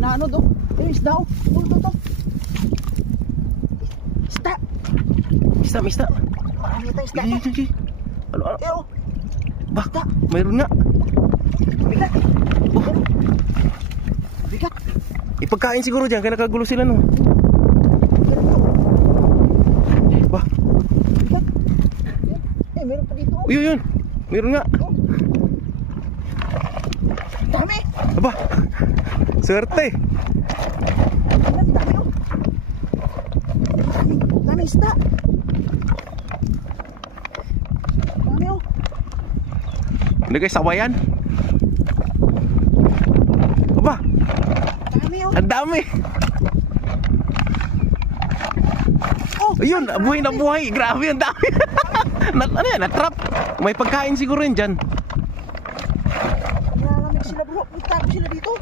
Inaano to? Isda oh. Ito. Isda. Isda. Marami tayong isda. Sige. Ano? Eyo. Baka, mayroon nga. Bigat. Oh, Bigat. ipagkain siguro dyan, kaya nakagulo sila no. Bah, Bigat. Meron pa dito. yun. Mayroon nga. Dami. Aba, swerte. Dami oh. Dami isda. Dami oh. Hindi kayo sawayan. Aba, Dami oh. ang dami. Oh, Ayun, buhay na buhay. Grabe, ang dami. Ano yan, na-trap. May pagkain siguro yun dyan. Nilalamig sila bro. Punta ko sila dito.